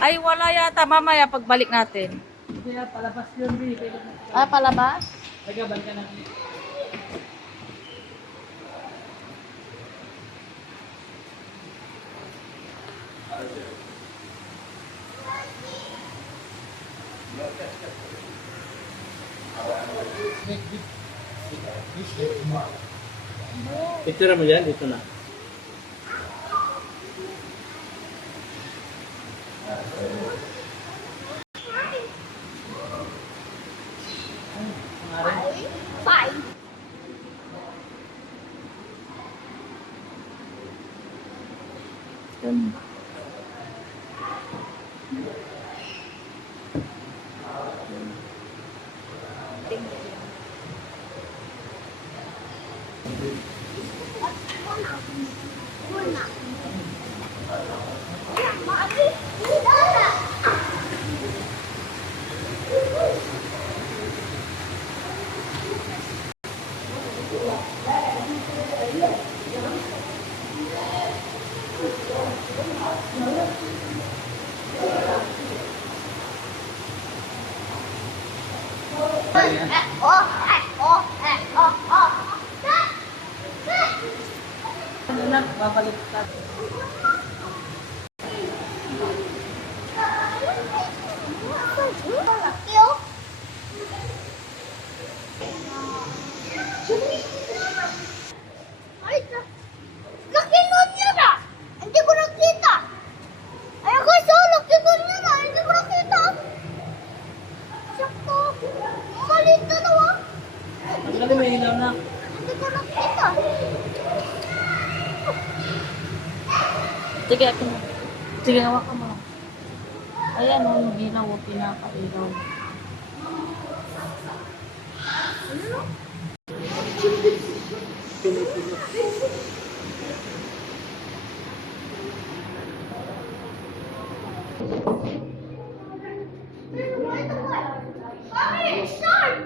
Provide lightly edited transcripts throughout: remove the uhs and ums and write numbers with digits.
Ay, wala yata. Mamaya pagbalik natin. Kaya palabas yun, Bi. Ah, palabas? Nagaban ka na. Picture mo yan, dito na. Bye. Yun. Ano na, babalik ka. Laki nun yun ah! Hindi ko nakita! Ayun guys, oh, laki nun yun ah! Hindi ko nakita! Sakto! Maliit na daw ah! Ano may ilaw na? Hindi ko nakita! Sige, ako na. Sige, hawak ka mo. Ayan, oh, yung ilaw, oh, pinapailaw. Shark!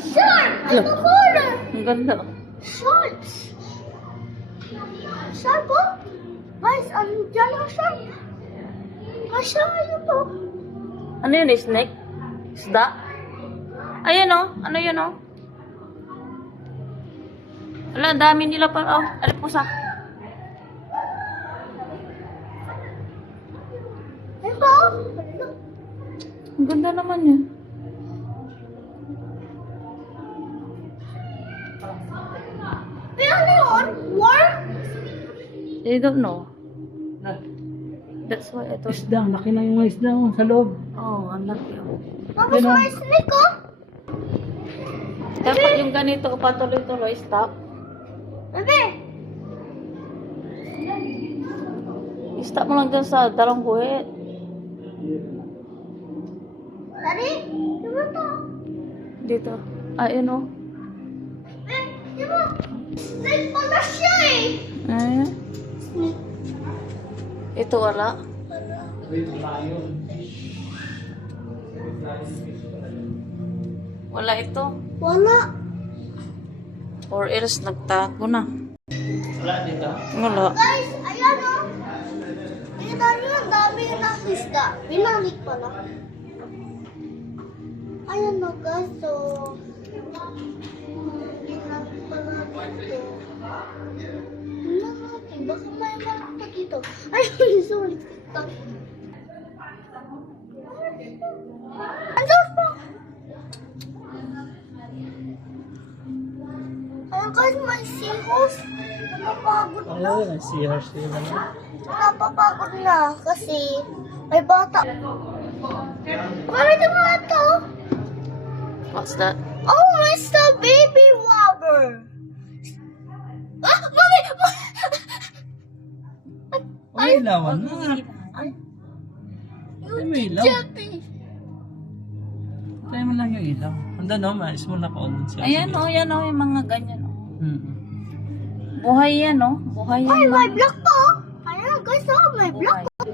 Shark! Ano color? Ang ganda. Sharks! Shark oh? Guys, andyan ang shark. Masya yun to. Ano yun, snake? Isda? Ayan, oh. Ano yun, oh? Wala, ang dami nila pa. Oh, alipusa. Ayun ba oh? Ang ganda naman yun. Pero ano yun? Worm? I don't know. Na, That's why ito. isda, laki na yung isda mo sa loob. Oh, ang laki, oh. Tapos Ano? may snake oh? Dapat yung ganito, patuloy-tuloy, stop. Bebe! I-stop mo lang dyan sa dalawang guhit. Daddy? Diba to? Dito. Ayun, oh. Eh, diba? Snake pala siya eh! Ayan. Snake. Ito, wala. Wala ito. Wala. Or else, nagtago na. Wala dito. Wala. Guys, ayan oh. Kita nyo, ang dami yung nakisda. Binalik pala. Ayan o guys, so... Binalik pala dito. Tingnan natin, baka may malak pa dito. Ay, sorry. Andun pa! Ayan guys, may seahorse. Napapagod na. Ay, seahorse yun na. Napapagod na kasi may bata. Ano naman ito? What's that? Oh, it's the baby robber. Ah, mami! Ay, ilawan na. You may ilaw. Jeffy. Try mo lang yung ilaw. Handa no, mais mo na pa siya. Ayan, oh, yan, oh, yung mga ganyan, oh. Hmm. Buhay yan, oh. Buhay yan. Ay, may mga- block po. Ayan guys, oh, may block po.